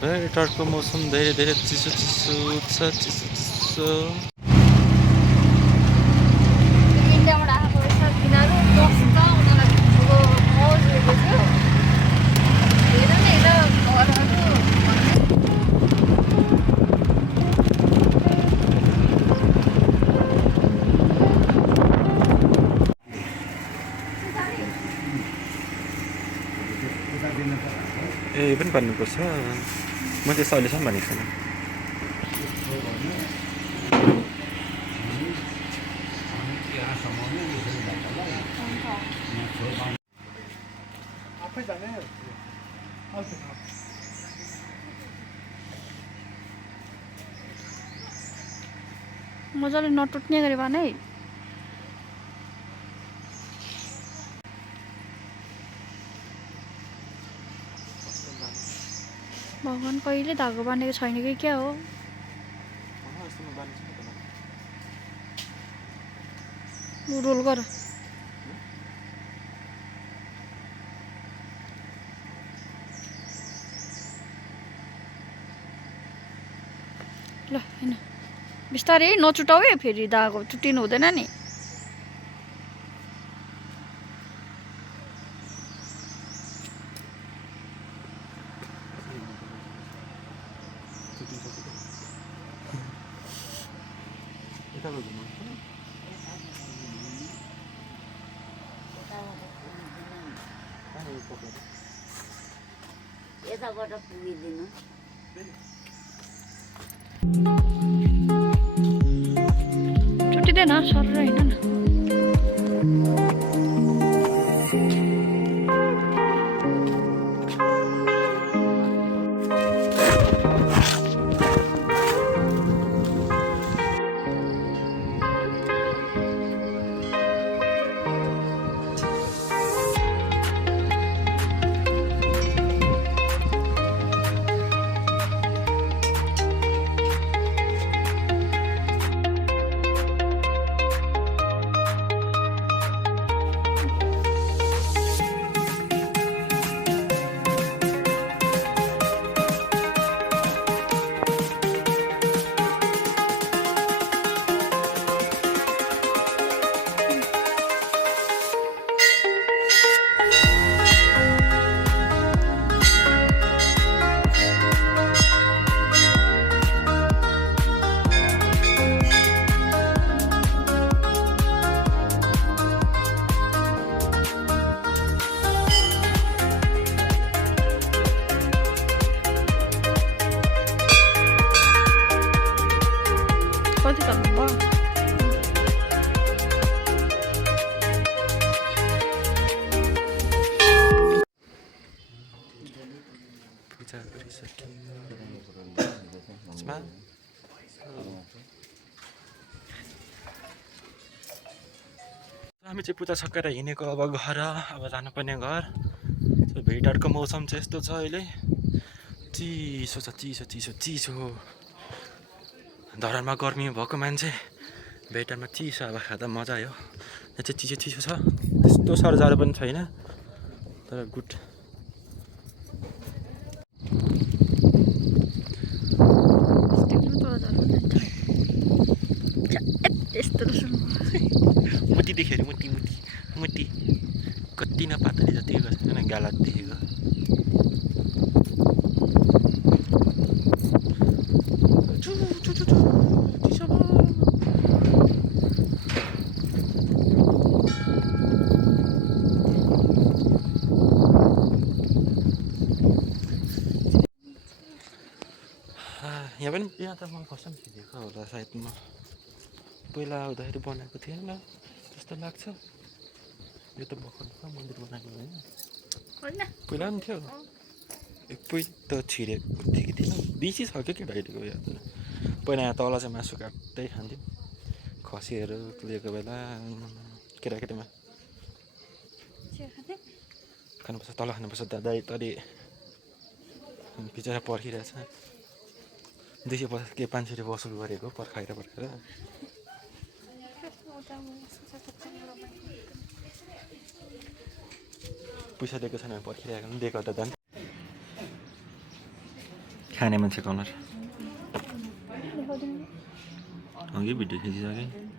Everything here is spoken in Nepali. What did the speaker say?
भेटारको मौसम धेरै धेरै चिसो चिसो छ चिसो चिसो इन्डियाबाट आएको रहेछ तिनीहरू बस्छ उनीहरूलाई ठुलो मौज लिएको थियो हेर न हेर घरहरू ए पनि भन्नुपर्छ म त्यसो अहिलेसम्म भनेको छैन मजाले नटुट्ने गरी भन है भगवान् कहिले धागो बाँधेको छैन कि क्या हो रोल गर ल हैन बिस्तारै नचुटाऊ है फेरि धागो चुटिनु हुँदैन नि यताबाट पुगिदिनु चुटिँदैन सर होइन न कति चल्नु भयो पूजा गरिसक्यो हामी चाहिँ पूजा सकेर हिँडेको अब घर अब जानुपर्ने घर भेटारको मौसम चाहिँ यस्तो छ अहिले चिसो छ चिसो चिसो चिसो धरानमा गर्मी भएको मान्छे भेटारमा चिसो अब खाँदा मजा आयो यहाँ चाहिँ चिसो चिसो छ त्यस्तो साह्रो जाडो पनि छैन तर गुड मुटी देख्यो अरे मुटी मुटी मुटी कति नपातली जति गर्छ गाला देखेको यहाँ पनि यहाँ त म फर्स्ट टाइम खिचेको होला सायद म पहिला आउँदाखेरि बनाएको थिएन जस्तो लाग्छ यो त भर्खर मन्दिर बनाएको होइन पहिला पनि थियो एकपल्ट त छिरेको थियो कि थिएन बेसी छ क्या केटाकेटीको यहाँ त पहिला यहाँ तल चाहिँ मासु काट्दै खान्थ्यौँ खसीहरू लिएको बेला केटाकेटीमा खानुपर्छ तल खानुपर्छ दादा तरी बिचरा पर्खिरहेछ 250 के 500 रुपियाँ वसुल गरेको पर्खाएर पैसा दिएको छैन भने पर्खिरहेको नि दिएको त झन् खाने मान्छे कलर अघि भिडियो खिचिसकेँ